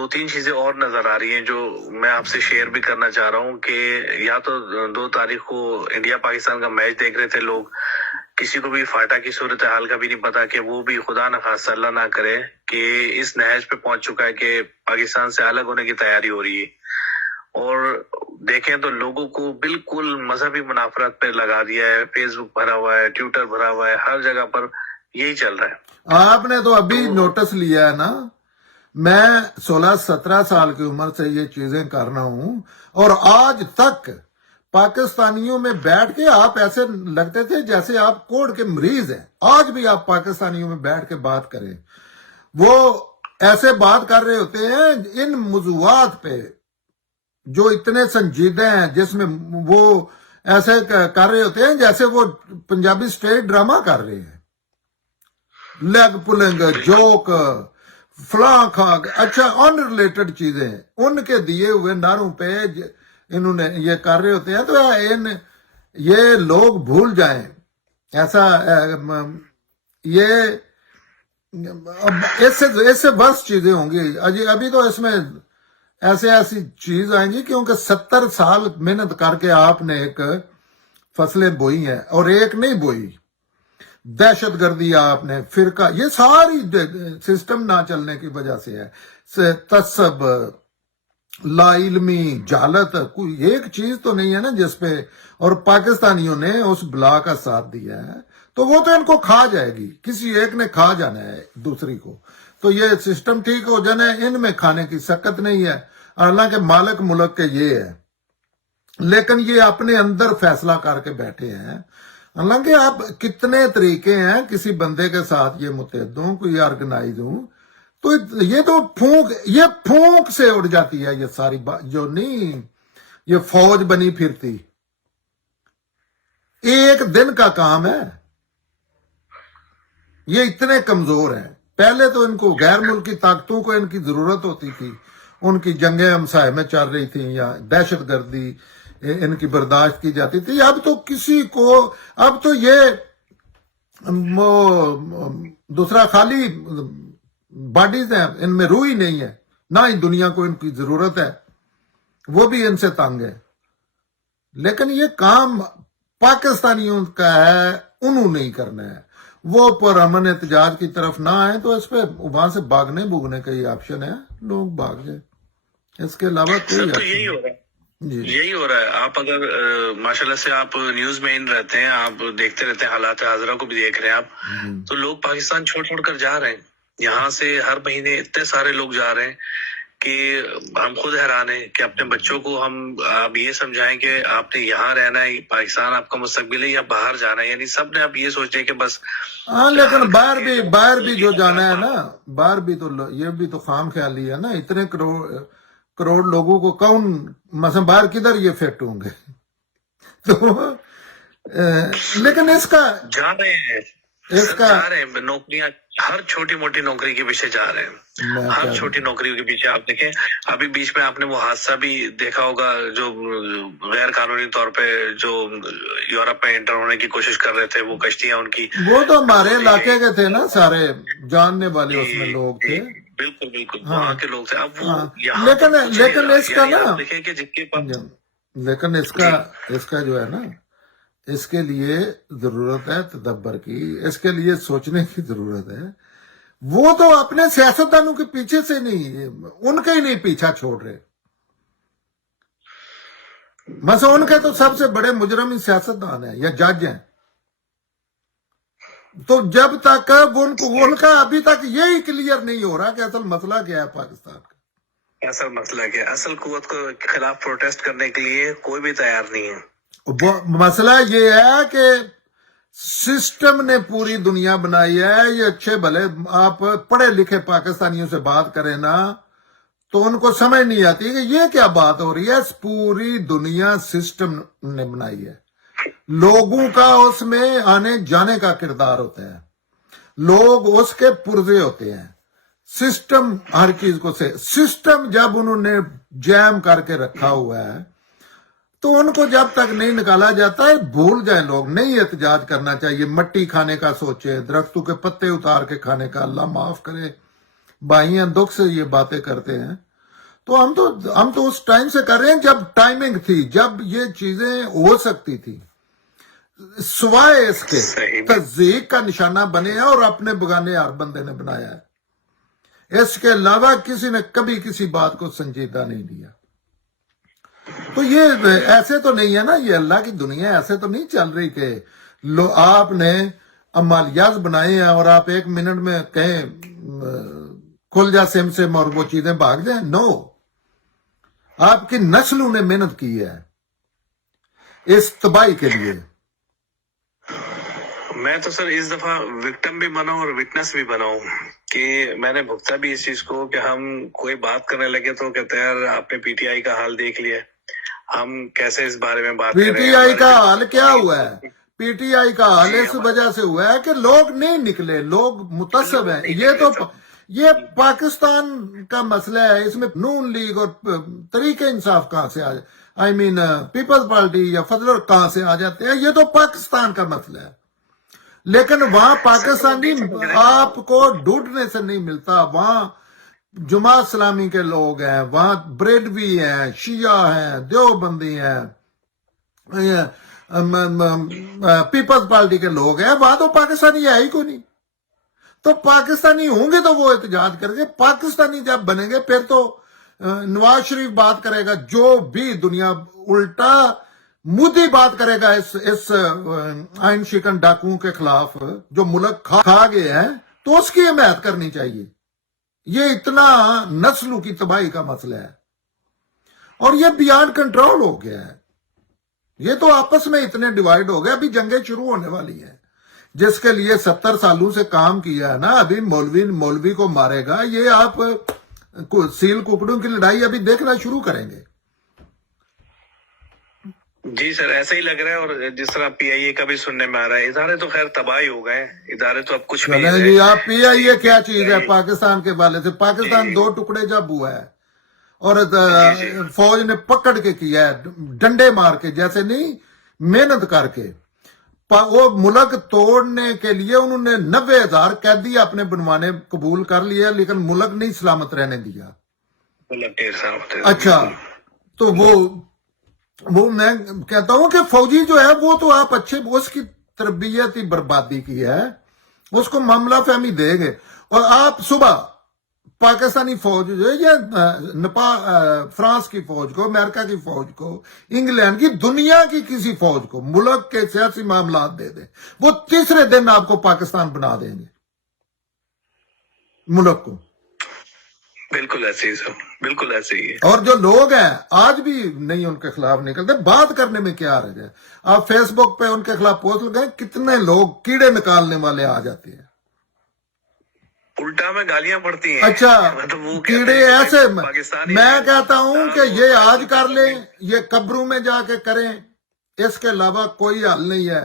دو تین چیزیں اور نظر آ رہی ہیں جو میں آپ سے شیئر بھی کرنا چاہ رہا ہوں کہ یا تو 2 تاریخ کو انڈیا پاکستان کا میچ دیکھ رہے تھے لوگ، کسی کو بھی فاٹا کی صورتحال کا بھی نہیں پتا کہ وہ بھی خدا نخواستہ اللہ نہ کرے کہ اس نہج پہ پہنچ چکا ہے کہ پاکستان سے الگ ہونے کی تیاری ہو رہی ہے، اور دیکھیں تو لوگوں کو بالکل مذہبی منافرت پہ لگا دیا ہے، فیس بک بھرا ہوا ہے، ٹویٹر بھرا ہوا ہے، ہر جگہ پر یہی چل رہا ہے۔ آپ نے تو ابھی نوٹس لیا ہے نا، میں 16-17 سال کی عمر سے یہ چیزیں کر رہا ہوں، اور آج تک پاکستانیوں میں بیٹھ کے آپ ایسے لگتے تھے جیسے آپ کوڑ کے مریض ہیں۔ آج بھی آپ پاکستانیوں میں بیٹھ کے بات کریں، وہ ایسے بات کر رہے ہوتے ہیں ان موضوعات پہ جو اتنے سنجیدہ ہیں، جس میں وہ ایسے کر رہے ہوتے ہیں جیسے وہ پنجابی اسٹیٹ ڈرامہ کر رہے ہیں، لیگ پلنگ، جوک، فلاں کھاگ، اچھا ان ریلیٹڈ چیزیں ان کے دیے ہوئے نعروں پہ انہوں نے یہ کر رہے ہوتے ہیں۔ تو یہ لوگ بھول جائیں ایسا، یہ اس سے بس چیزیں ہوں گی۔ ابھی تو اس میں ایسی چیز آئیں گی، کیونکہ 70 سال محنت کر کے آپ نے ایک فصلیں بوئی ہیں، اور ایک نہیں بوئی، دہشت گردی آپ نے، فرقہ، یہ ساری سسٹم نہ چلنے کی وجہ سے ہے، تعصب، لا علمی، جہالت، کوئی ایک چیز تو نہیں ہے نا جس پہ، اور پاکستانیوں نے اس بلا کا ساتھ دیا ہے، تو وہ تو ان کو کھا جائے گی، کسی ایک نے کھا جانا ہے دوسری کو، تو یہ سسٹم ٹھیک ہو جانا ہے، ان میں کھانے کی سکت نہیں ہے، حالانکہ مالک ملک کے یہ ہے، لیکن یہ اپنے اندر فیصلہ کر کے بیٹھے ہیں۔ حالانکہ آپ کتنے طریقے ہیں کسی بندے کے ساتھ یہ متحد ہوں، کوئی آرگنائز ہوں، تو یہ تو پھونک سے اڑ جاتی ہے یہ ساری بات، جو نہیں یہ فوج بنی پھرتی، ایک دن کا کام ہے۔ یہ اتنے کمزور ہیں، پہلے تو ان کو غیر ملکی طاقتوں کو ان کی ضرورت ہوتی تھی، ان کی جنگیں ہمسائے میں چل رہی تھیں، یا دہشت گردی ان کی برداشت کی جاتی تھی۔ اب تو کسی کو، اب تو یہ دوسرا خالی باڈیز ہیں، ان میں روح ہی نہیں ہے، نہ ہی دنیا کو ان کی ضرورت ہے، وہ بھی ان سے تنگ ہے۔ لیکن یہ کام پاکستانیوں کا ہے، انہوں نہیں کرنا ہے، وہ پر امن احتجاج کی طرف نہ آئے تو اس پہ وہاں سے بھاگنے بھوگنے کا ہی آپشن ہے، لوگ بھاگ جائے، اس کے علاوہ کوئی تو آپشن یہی ہو نہیں۔ رہا ہے، جی یہی ہو رہا ہے۔ آپ اگر ماشاءاللہ سے آپ نیوز میں ان رہتے ہیں، آپ دیکھتے رہتے ہیں، حالات حاضرہ کو بھی دیکھ رہے ہیں آپ، تو لوگ پاکستان چھوڑ چھوڑ کر جا رہے ہیں، یہاں سے ہر مہینے اتنے سارے لوگ جا رہے ہیں کہ ہم خود حیران ہیں کہ اپنے بچوں کو ہم اب یہ سمجھائیں کہ آپ نے یہاں رہنا ہے، پاکستان آپ کا مستقبل ہے، یا باہر جانا ہے، یعنی سب نے اب یہ سوچے کہ بس ہاں، لیکن باہر بھی جو جانا ہے نا، باہر بھی تو یہ بھی تو خام خیالی ہے نا، اتنے کروڑ لوگوں کو کون، مثلا باہر کدھر یہ فٹ ہوں گے؟ تو لیکن اس کا جا رہے ہیں، اس کا جا رہے ہیں، نوکریاں ہر چھوٹی موٹی نوکری کے پیچھے جا رہے ہیں، میں ہر کہہ چھوٹی نوکریوں کے پیچھے۔ آپ دیکھیں ابھی بیچ میں آپ نے وہ حادثہ بھی دیکھا ہوگا، جو غیر قانونی طور پہ جو یورپ میں انٹر ہونے کی کوشش کر رہے تھے، وہ کشتیاں ان کی وہ تو ہمارے علاقے کے تھے نا، سارے جاننے والے اس میں لوگ تھے، بالکل بالکل وہاں کے لوگ تھے۔ اب وہ ہاں، یہاں لیکن پر کچھ نہیں رہا، اس کا یعنی نا، آپ دیکھیں کہ جن کے پاس لیکن اس کا جو ہے نا، اس کے لیے ضرورت ہے تدبر کی، اس کے لیے سوچنے کی ضرورت ہے۔ وہ تو اپنے سیاستدانوں کے پیچھے سے نہیں، ان کے ہی نہیں پیچھا چھوڑ رہے، مثلا ان کے تو سب سے بڑے مجرم ہی سیاستدان ہیں یا جج ہیں، تو جب تک ان کا ابھی تک یہی کلیئر نہیں ہو رہا کہ اصل مسئلہ کیا ہے پاکستان کا، اصل مسئلہ کیا ہے، اصل قوت کو خلاف پروٹیسٹ کرنے کے لیے کوئی بھی تیار نہیں ہے۔ مسئلہ یہ ہے کہ سسٹم نے پوری دنیا بنائی ہے، یہ اچھے بھلے آپ پڑھے لکھے پاکستانیوں سے بات کریں نا تو ان کو سمجھ نہیں آتی کہ یہ کیا بات ہو رہی ہے، پوری دنیا سسٹم نے بنائی ہے، لوگوں کا اس میں آنے جانے کا کردار ہوتا ہے، لوگ اس کے پرزے ہوتے ہیں، سسٹم ہر چیز کو سسٹم جب انہوں نے جیم کر کے رکھا ہوا ہے تو ان کو جب تک نہیں نکالا جاتا ہے بھول جائیں لوگ، نہیں احتجاج کرنا چاہیے، مٹی کھانے کا سوچے، درختوں کے پتے اتار کے کھانے کا، اللہ معاف کرے بھائیاں دکھ سے یہ باتیں کرتے ہیں، تو ہم تو اس ٹائم سے کر رہے ہیں جب ٹائمنگ تھی، جب یہ چیزیں ہو سکتی تھی، سوائے اس کے صحیح تذیق کا نشانہ بنے ہیں اور اپنے بگانے ہر بندے نے بنایا ہے۔ اس کے علاوہ کسی نے کبھی کسی بات کو سنجیدہ نہیں لیا۔ تو یہ ایسے تو نہیں ہے نا، یہ اللہ کی دنیا ایسے تو نہیں چل رہی کہ آپ نے عملیات بنائے ہیں اور آپ 1 منٹ میں کہیں کھل جا سم اور وہ چیزیں بھاگ جائیں۔ نو، آپ کی نسلوں نے محنت کی ہے اس تباہی کے لیے۔ میں تو سر اس دفعہ وکٹم بھی بنا اور وٹنس بھی بنا ہوں کہ میں نے بھگتا بھی اس چیز کو کہ ہم کوئی بات کرنے لگے تو کہتے ہیں یار آپ نے پی ٹی آئی کا حال دیکھ لیا، ہم کیسے اس بارے میں بات پی کریں۔ ٹی آئی کا حال کیا ہوا ہے؟ پی ٹی آئی کا حال اس وجہ سے ہوا ہے کہ لوگ نہیں نکلے، لوگ متعصب ہیں۔ یہ پاکستان کا مسئلہ ہے، اس میں نون لیگ اور طریقہ انصاف کہاں سے آئی مین پیپلز پارٹی یا فضل کہاں سے آ جاتے ہیں؟ یہ تو پاکستان کا مسئلہ ہے۔ لیکن وہاں پاکستانی آپ کو ڈھونڈنے سے نہیں ملتا، وہاں جماعت اسلامی کے لوگ ہیں، وہاں بریلوی ہیں، شیعہ ہیں، دیوبندی ہیں، پیپلز پارٹی کے لوگ ہیں، وہاں تو پاکستانی ہے ہی کو نہیں۔ تو پاکستانی ہوں گے تو وہ احتجاج کریں گے، پاکستانی جب بنیں گے پھر تو نواز شریف بات کرے گا، جو بھی دنیا الٹا مودی بات کرے گا اس آئین شکن ڈاکوؤں کے خلاف جو ملک کھا گئے ہیں، تو اس کی حمایت کرنی چاہیے۔ یہ اتنا نسلوں کی تباہی کا مسئلہ ہے اور یہ بیانڈ کنٹرول ہو گیا ہے۔ یہ تو آپس میں اتنے ڈیوائیڈ ہو گئے، ابھی جنگیں شروع ہونے والی ہیں۔ جس کے لیے 70 سالوں سے کام کیا ہے نا، ابھی مولوی کو مارے گا، یہ آپ سیل ککڑوں کی لڑائی ابھی دیکھنا شروع کریں گے۔ جی سر، ایسا ہی لگ رہا ہے۔ اور جس طرح پی آئی اے کا بھی سننے میں آ رہا ہے، ادارے تو خیر تباہ ہی ہو گئے، ادارے تو اب کچھ بھی چلیں جی، آپ پی آئی اے کیا چیز ہے پاکستان کے والے سے؟ پاکستان 2 ٹکڑے جب ہوا ہے اور فوج نے پکڑ کے کیا ہے، ڈنڈے مار کے، جیسے نہیں محنت کر کے۔ وہ ملک توڑنے کے لیے انہوں نے 90,000 قیدی اپنے بنوانے قبول کر لیا، لیکن ملک نہیں سلامت رہنے دیا۔ اچھا، تو وہ میں کہتا ہوں کہ فوجی جو ہے وہ تو آپ اچھے، اس کی تربیت ہی بربادی کی ہے، اس کو معاملہ فہمی دے گے۔ اور آپ صبح پاکستانی فوج جو ہے یا فرانس کی فوج کو، امریکہ کی فوج کو، انگلینڈ کی، دنیا کی کسی فوج کو ملک کے سیاسی معاملات دے دیں، وہ تیسرے دن آپ کو پاکستان بنا دیں گے ملک کو۔ بالکل ایسے ہی سر، بالکل ایسے ہی ہے۔ اور جو لوگ ہیں آج بھی نہیں ان کے خلاف نکلتے، بات کرنے میں کیا حرج ہے؟ آپ فیس بک پہ ان کے خلاف پوسٹ لگائیں، کتنے لوگ کیڑے نکالنے والے آ جاتے ہیں، الٹا میں گالیاں پڑتی ہیں۔ اچھا، کیڑے ایسے میں کہتا ہوں کہ یہ آج کر لیں، یہ قبروں میں جا کے کریں، اس کے علاوہ کوئی حل نہیں ہے۔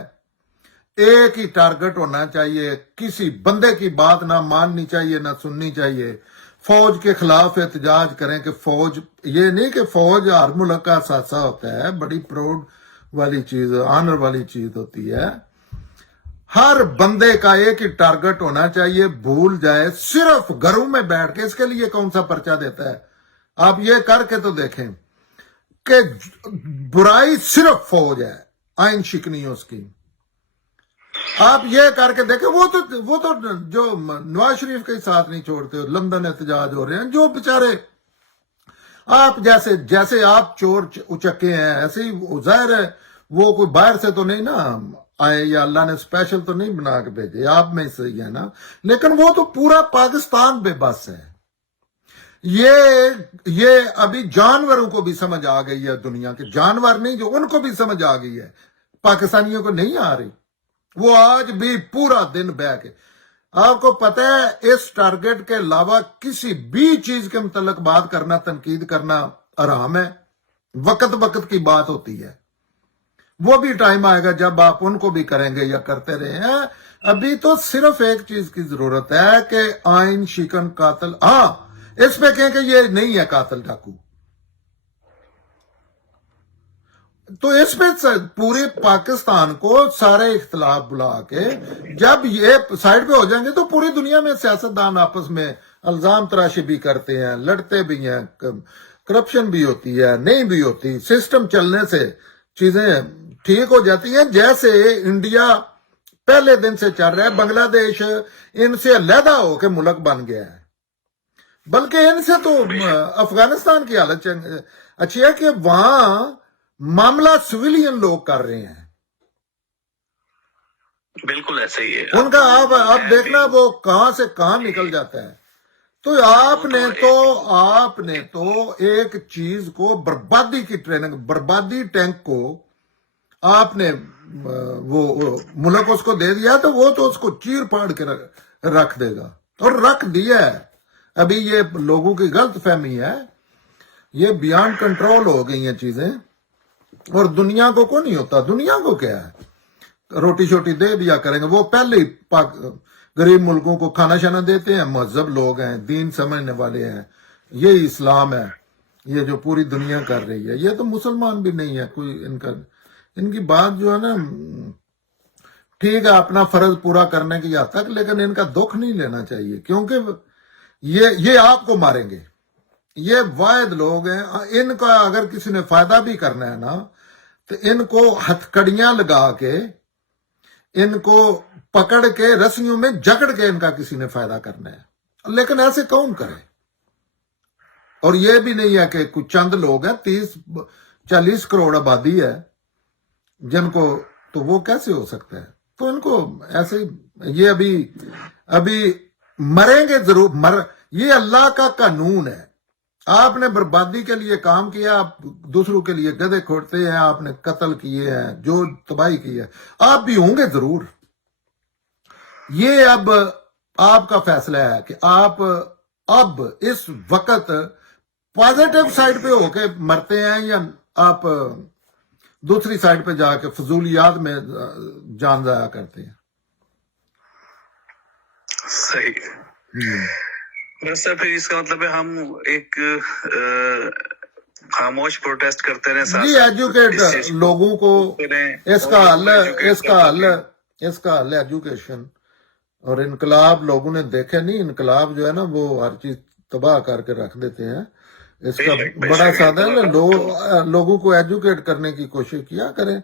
ایک ہی ٹارگٹ ہونا چاہیے، کسی بندے کی بات نہ ماننی چاہیے نہ سننی چاہیے۔ فوج کے خلاف احتجاج کریں کہ فوج، یہ نہیں کہ فوج ہر ملک کا اثاثہ ہوتا ہے، بڑی پراؤڈ والی چیز، آنر والی چیز ہوتی ہے۔ ہر بندے کا ایک ہی ٹارگٹ ہونا چاہیے، بھول جائے صرف گھروں میں بیٹھ کے۔ اس کے لیے کون سا پرچہ دیتا ہے؟ آپ یہ کر کے تو دیکھیں کہ برائی صرف فوج ہے، آئین شکنی اس کی۔ آپ یہ کر کے دیکھیں، وہ تو جو نواز شریف کے ساتھ نہیں چھوڑتے، لندن احتجاج ہو رہے ہیں، جو بیچارے آپ جیسے آپ چور اچکے ہیں، ایسے ہی ظاہر ہے وہ کوئی باہر سے تو نہیں نا آئے، یا اللہ نے اسپیشل تو نہیں بنا کے بھیجے، آپ میں سے ہی ہے نا، لیکن وہ تو پورا پاکستان بے بس ہے۔ یہ ابھی جانوروں کو بھی سمجھ آ گئی ہے، دنیا کے جانور نہیں جو، ان کو بھی سمجھ آ گئی ہے، پاکستانیوں کو نہیں آ رہی۔ وہ آج بھی پورا دن بہ کے، آپ کو پتہ ہے اس ٹارگٹ کے علاوہ کسی بھی چیز کے متعلق بات کرنا، تنقید کرنا حرام ہے، وقت کی بات ہوتی ہے۔ وہ بھی ٹائم آئے گا جب آپ ان کو بھی کریں گے یا کرتے رہے ہیں۔ ابھی تو صرف ایک چیز کی ضرورت ہے کہ آئین شکن قاتل، ہاں اس پہ کہیں کہ یہ نہیں ہے قاتل ڈاکو، تو اس پہ پورے پاکستان کو سارے اختلاف بلا کے جب یہ سائڈ پہ ہو جائیں گے تو پوری دنیا میں سیاستدان آپس میں الزام تراشی بھی کرتے ہیں, لڑتے بھی ہیں, کرپشن بھی ہوتی ہے, نہیں بھی ہوتی. سسٹم چلنے سے چیزیں ٹھیک ہو جاتی ہیں. جیسے انڈیا پہلے دن سے چل رہا ہے, بنگلہ دیش ان سے علیحدہ ہو کے ملک بن گیا ہے. بلکہ ان سے تو افغانستان کی حالت اچھی ہے کہ وہاں معاملہ سویلین لوگ کر رہے ہیں. بالکل ایسا ہی ہے. ان کا آپ دیکھنا وہ کہاں سے کہاں نکل جاتا ہے. تو آپ نے تو ایک چیز کو بربادی کی ٹریننگ, بربادی ٹینک کو آپ نے وہ ملک اس کو دے دیا, تو وہ تو اس کو چیر پاڑ کے رکھ دے گا, اور رکھ دیا ہے. ابھی یہ لوگوں کی غلط فہمی ہے, یہ بیانڈ کنٹرول ہو گئی ہیں چیزیں. اور دنیا کو نہیں ہوتا, دنیا کو کیا ہے, روٹی شوٹی دے دیا کریں گے. وہ پہلے غریب ملکوں کو کھانا شانا دیتے ہیں, مہذب لوگ ہیں, دین سمجھنے والے ہیں. یہی اسلام ہے, یہ جو پوری دنیا کر رہی ہے. یہ تو مسلمان بھی نہیں ہے کوئی. ان کی بات جو ہے نا, ٹھیک ہے اپنا فرض پورا کرنے کی حد تک, لیکن ان کا دکھ نہیں لینا چاہیے, کیونکہ یہ آپ کو ماریں گے. یہ واحد لوگ ہیں, ان کا اگر کسی نے فائدہ بھی کرنا ہے نا, تو ان کو ہتھکڑیاں لگا کے, ان کو پکڑ کے رسیوں میں جکڑ کے ان کا کسی نے فائدہ کرنا ہے. لیکن ایسے کون کرے؟ اور یہ بھی نہیں ہے کہ کچھ چند لوگ ہیں, 30-40 کروڑ آبادی ہے جن کو, تو وہ کیسے ہو سکتا ہے؟ تو ان کو ایسے, یہ ابھی مریں گے ضرور. یہ اللہ کا قانون ہے. آپ نے بربادی کے لیے کام کیا, آپ دوسروں کے لیے گدھے کھوٹتے ہیں, آپ نے قتل کیے ہیں, جو تباہی کی ہے, آپ بھی ہوں گے ضرور. یہ اب آپ کا فیصلہ ہے کہ آپ اب اس وقت پازیٹو سائڈ پہ ہو کے مرتے ہیں, یا آپ دوسری سائڈ پہ جا کے فضولیات میں جان ضائع کرتے ہیں. صحیح ہے. ویسے پھر اس کا مطلب ہے ہم ایک خاموش پروٹیسٹ کرتے رہے. جی, ایجوکیٹ لوگوں کو اس کا حل ایجوکیشن اور انقلاب. لوگوں نے دیکھے نہیں, انقلاب جو ہے نا وہ ہر چیز تباہ کر کے رکھ دیتے ہیں. اس کا بڑا سادہ ہے, لوگوں کو ایجوکیٹ کرنے کی کوشش کیا کریں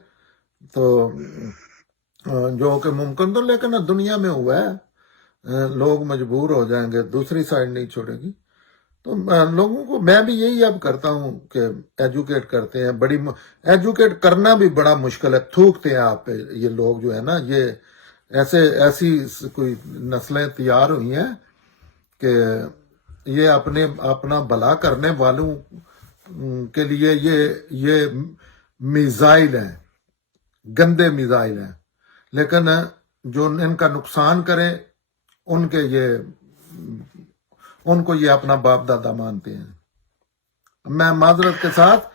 تو جو کہ ممکن. تو لیکن دنیا میں ہوا ہے, لوگ مجبور ہو جائیں گے, دوسری سائڈ نہیں چھوڑے گی. تو لوگوں کو میں بھی یہی اب کرتا ہوں کہ ایجوکیٹ کرتے ہیں. ایجوکیٹ کرنا بھی بڑا مشکل ہے, تھوکتے ہیں آپ پہ یہ لوگ جو ہے نا. یہ ایسی کوئی نسلیں تیار ہوئی ہیں کہ یہ اپنا بھلا کرنے والوں کے لیے یہ میزائل ہیں, گندے میزائل ہیں. لیکن جو ان کا نقصان کریں ان کو یہ اپنا باپ دادا مانتے ہیں. میں معذرت کے ساتھ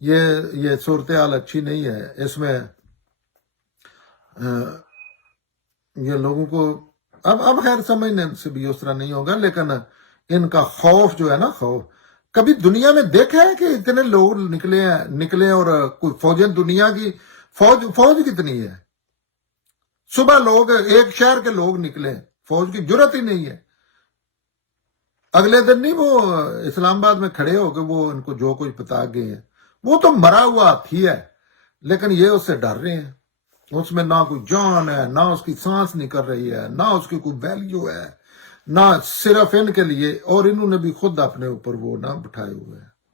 یہ صورتحال اچھی نہیں ہے. اس میں یہ لوگوں کو اب خیر سمجھنے سے بھی اس طرح نہیں ہوگا, لیکن ان کا خوف جو ہے نا, خوف کبھی دنیا میں دیکھا ہے کہ اتنے لوگ نکلے اور کوئی فوجیں, دنیا کی فوج کتنی ہے. صبح لوگ ایک شہر کے لوگ نکلے, فوج کی جرت ہی نہیں ہے. اگلے دن نہیں وہ اسلام آباد میں کھڑے ہو کے وہ ان کو جو کچھ بتا گئے ہیں. وہ تو مرا ہوا ہاتھی ہے, لیکن یہ اس سے ڈر رہے ہیں. اس میں نہ کوئی جان ہے, نہ اس کی سانس نکل رہی ہے, نہ اس کی کوئی ویلیو ہے, نہ صرف ان کے لیے. اور انہوں نے بھی خود اپنے اوپر وہ نہ بٹھائے ہوئے ہیں.